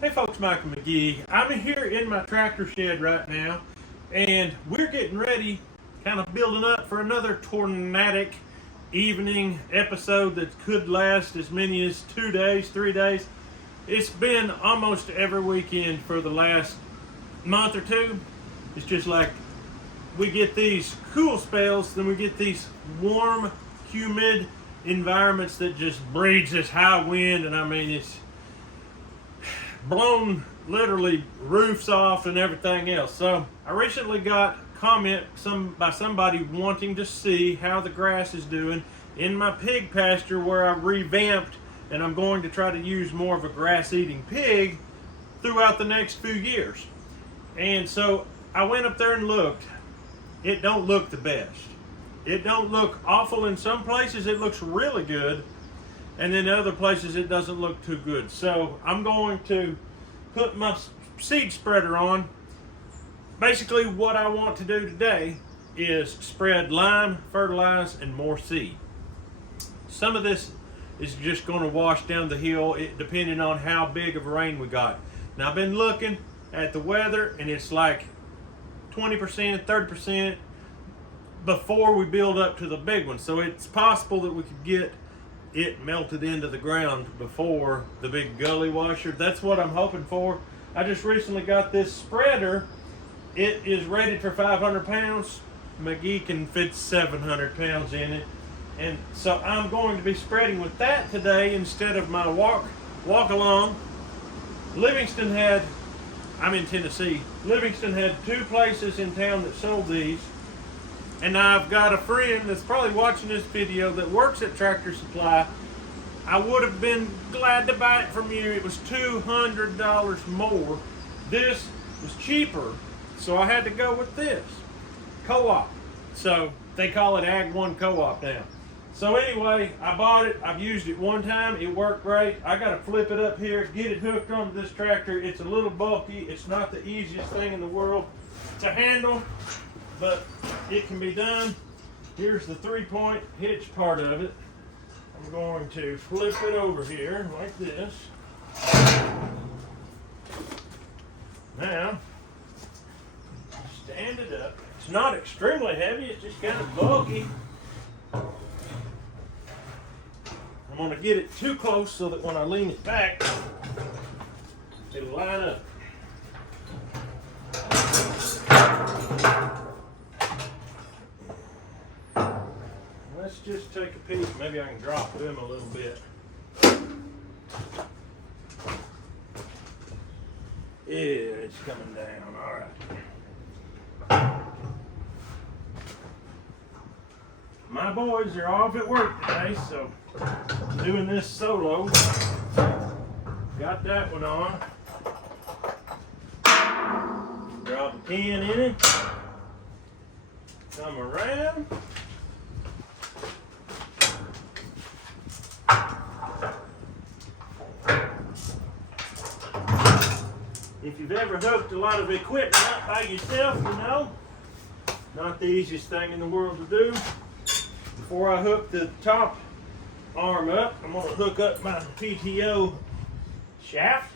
Hey folks, Michael McGee. I'm here in my tractor shed right now, and we're getting ready, kind of building up for another tornadic evening episode that could last as many as 2 days, 3 days. It's been almost every weekend for the last month or two. It's just like we get these cool spells, then we get these warm, humid environments that just breeds this high wind, and I mean it's blown literally roofs off and everything else. So I recently got a comment by somebody wanting to see how the grass is doing in my pig pasture where I revamped, and I'm going to try to use more of a grass eating pig throughout the next few years. And so I went up there and looked. It don't look the best. It don't look awful. In some places it looks really good, and then other places it doesn't look too good. So I'm going to put my seed spreader on. Basically what I want to do today is spread lime, fertilize, and more seed. Some of this is just going to wash down the hill depending on how big of a rain we got. Now I've been looking at the weather, and it's like 20%, 30% before we build up to the big one. So it's possible that we could get it melted into the ground before the big gully washer. That's what I'm hoping for. I just recently got this spreader. It is rated for 500 pounds. McGee can fit 700 pounds in it. And so I'm going to be spreading with that today instead of my walk along. Livingston had, I'm in Tennessee, Livingston had 2 places in town that sold these. And I've got a friend that's probably watching this video that works at Tractor Supply. I would have been glad to buy it from you. It was $200 more. This was cheaper, so I had to go with this. Co-op. So they call it Ag 1 Co-op now. So anyway, I bought it. I've used it one time. It worked great. I got to flip it up here, get it hooked onto this tractor. It's a little bulky. It's not the easiest thing in the world to handle, but it can be done. Here's the 3-point hitch part of it. I'm going to flip it over here like this. Now, stand it up. It's not extremely heavy, it's just kind of bulky. I'm going to get it too close so that when I lean it back, it'll line up. Let's just take a peek. Maybe I can drop them a little bit. Yeah, it's coming down. All right. My boys are off at work today, so I'm doing this solo. Got that one on. Drop a pin in it. Come around. If you've ever hooked a lot of equipment up by yourself, you know, not the easiest thing in the world to do. Before I hook the top arm up, I'm going to hook up my PTO shaft.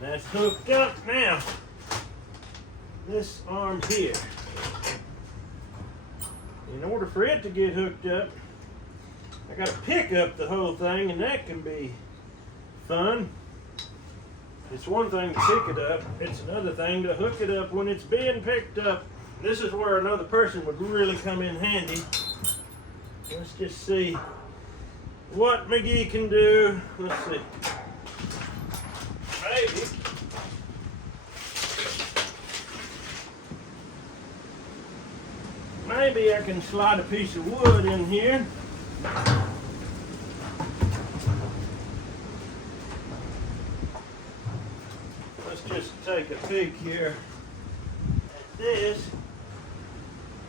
That's hooked up now. This arm here. In order for it to get hooked up, I got to pick up the whole thing, and that can be fun. It's one thing to pick it up, it's another thing to hook it up when it's being picked up. This is where another person would really come in handy. Let's just see what McGee can do. Let's see. Maybe I can slide a piece of wood in here. Let's just take a peek here at this.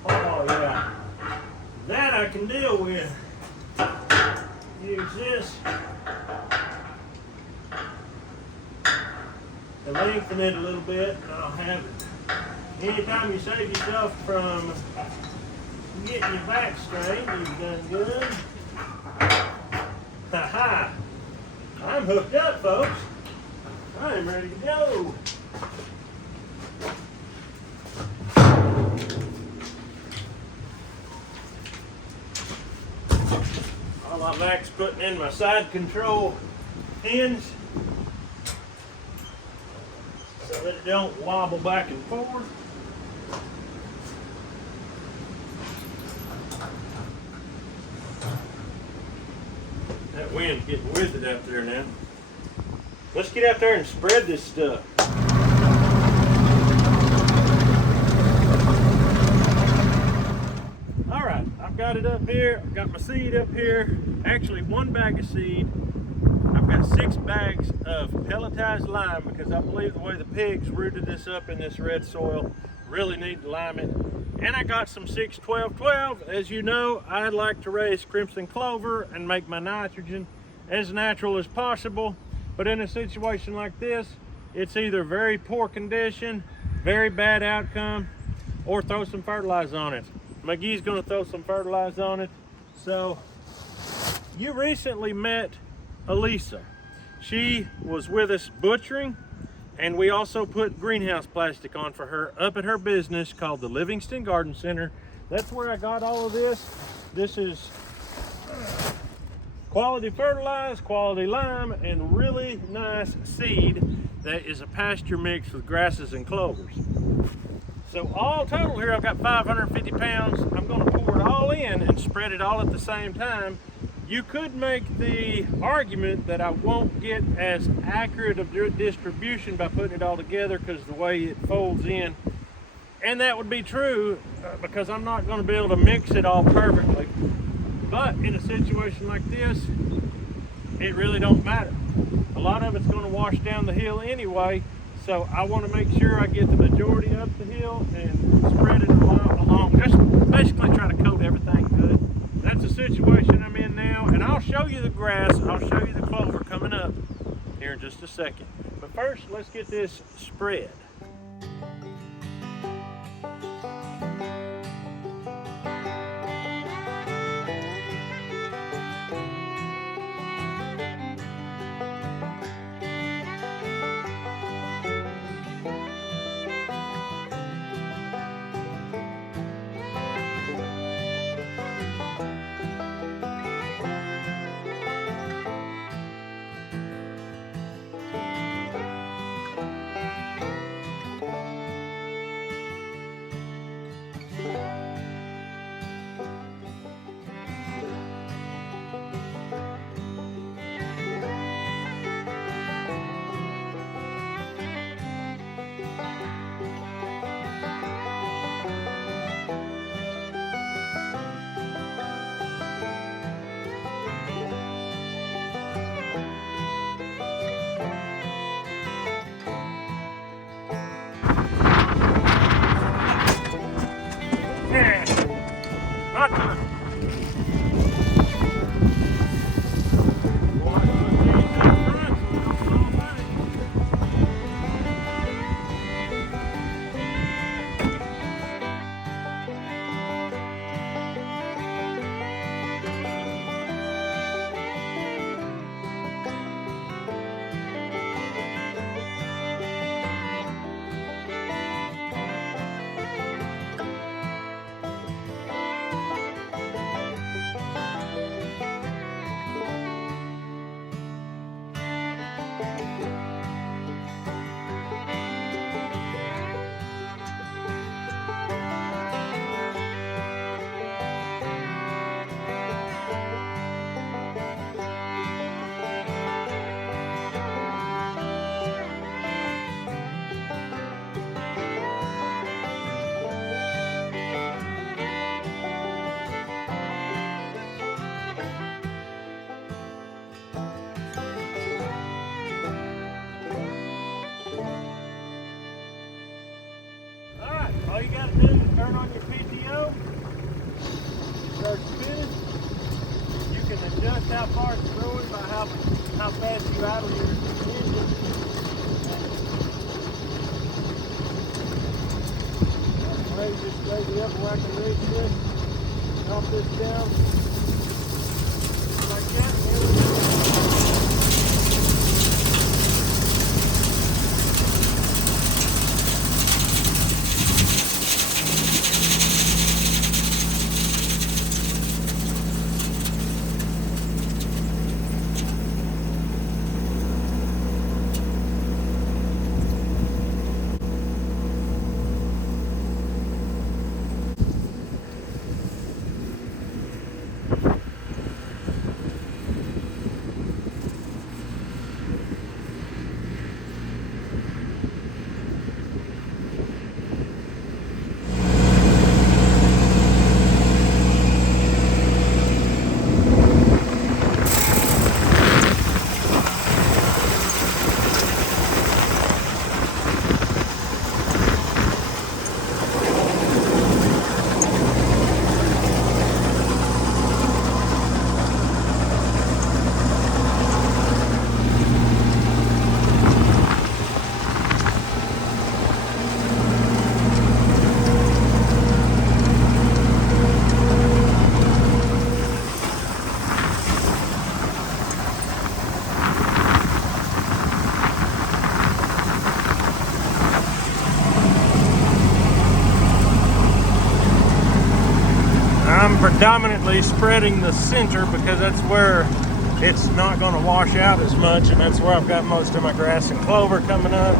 Oh yeah, that I can deal with. Use this to lengthen it a little bit, and I'll have it. Anytime you save yourself from getting your back straight, you've done good. Ha ha! I'm I'm hooked up, folks. I am ready to go. All I like's putting in my side control pins so that it don't wobble back and forth. That wind's getting with it out there now. Let's get out there and spread this stuff. All right, I've got it up here. I've got my seed up here. Actually, one bag of seed. I've got 6 bags of pelletized lime because I believe the way the pigs rooted this up in this red soil, really need to lime it. And I got some 6-12-12. As you know, I like to raise crimson clover and make my nitrogen as natural as possible. But in a situation like this, it's either very poor condition, very bad outcome, or throw some fertilizer on it. McGee's gonna throw some fertilizer on it. So, you recently met Elisa. She was with us butchering, and we also put greenhouse plastic on for her up at her business called the Livingston Garden Center. That's where I got all of this. This is quality fertilized, quality lime, and really nice seed that is a pasture mix with grasses and clovers. So all total here, I've got 550 pounds. I'm gonna pour it all in and spread it all at the same time. You could make the argument that I won't get as accurate of distribution by putting it all together because the way it folds in. And that would be true because I'm not going to be able to mix it all perfectly. But in a situation like this, it really don't matter. A lot of it's going to wash down the hill anyway, so I want to make sure I get the majority up the hill and spread it along. Just basically try to coat everything good. That's the situation I'm in now, and I'll show you the grass, I'll show you the clover coming up here in just a second. But first, let's get this spread. All you gotta do is turn on your PTO, start spinning. You can adjust how far it's going by how fast you idle your engine. Raise this baby up where I can reach this, drop this down, just like that. predominantly spreading the center because that's where it's not going to wash out as much, and that's where I've got most of my grass and clover coming up.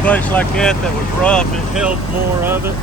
Place like that was rough, it held more of it.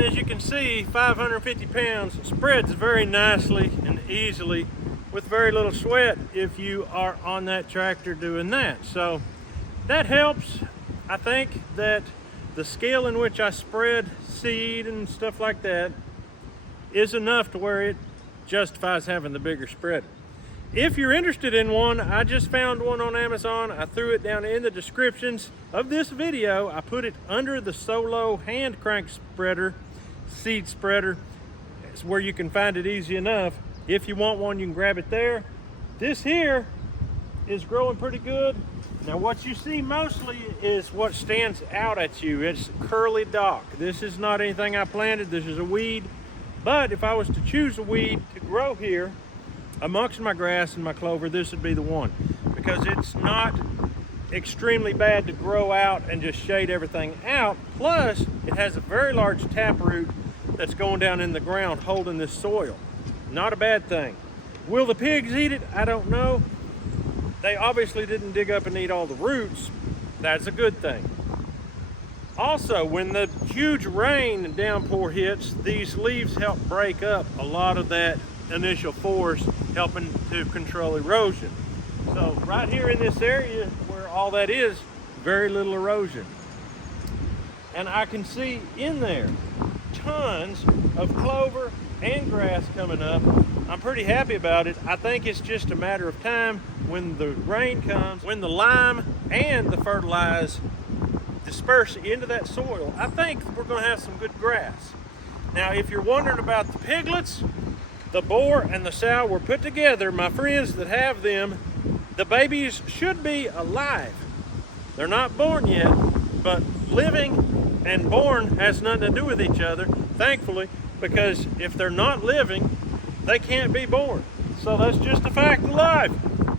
As you can see, 550 pounds spreads very nicely and easily with very little sweat if you are on that tractor doing that. So that helps. I think that the scale in which I spread seed and stuff like that is enough to where it justifies having the bigger spreader. If you're interested in one, I just found one on Amazon. I threw it down in the descriptions of this video. I put it under the Solo hand crank spreader, seed spreader. It's where you can find it easy enough. If you want one, you can grab it there. This here is growing pretty good. Now what you see mostly is what stands out at you. It's curly dock. This is not anything I planted. This is a weed. But if I was to choose a weed to grow here amongst my grass and my clover, this would be the one, because it's not extremely bad to grow out and just shade everything out. Plus, it has a very large taproot that's going down in the ground holding this soil. Not a bad thing. Will the pigs eat it? I don't know. They obviously didn't dig up and eat all the roots. That's a good thing. Also, when the huge rain and downpour hits, these leaves help break up a lot of that initial force, helping to control erosion. So right here in this area where all that is, very little erosion. And I can see in there tons of clover and grass coming up. I'm pretty happy about it. I think it's just a matter of time when the rain comes, when the lime and the fertilizer disperse into that soil. I think we're going to have some good grass. Now, if you're wondering about the piglets, the boar and the sow were put together. My friends that have them, the babies should be alive. They're not born yet, but living and born has nothing to do with each other, thankfully, because if they're not living, they can't be born. So that's just a fact of life.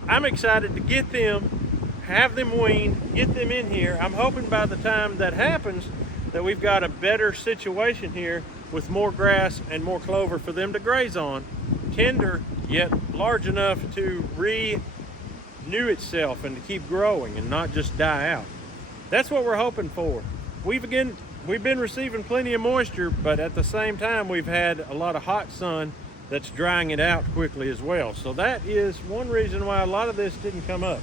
I'm excited to get them, have them weaned, get them in here. I'm hoping by the time that happens that we've got a better situation here with more grass and more clover for them to graze on, tender yet large enough to renew itself and to keep growing and not just die out. That's what we're hoping for. We've been receiving plenty of moisture, but at the same time we've had a lot of hot sun that's drying it out quickly as well. So that is one reason why a lot of this didn't come up.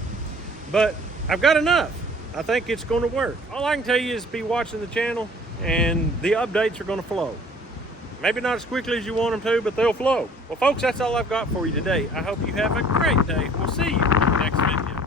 But I've got enough. I think it's going to work. All I can tell you is be watching the channel and the updates are going to flow. Maybe not as quickly as you want them to, but they'll flow. Well, folks, that's all I've got for you today. I hope you have a great day. We'll see you in the next video.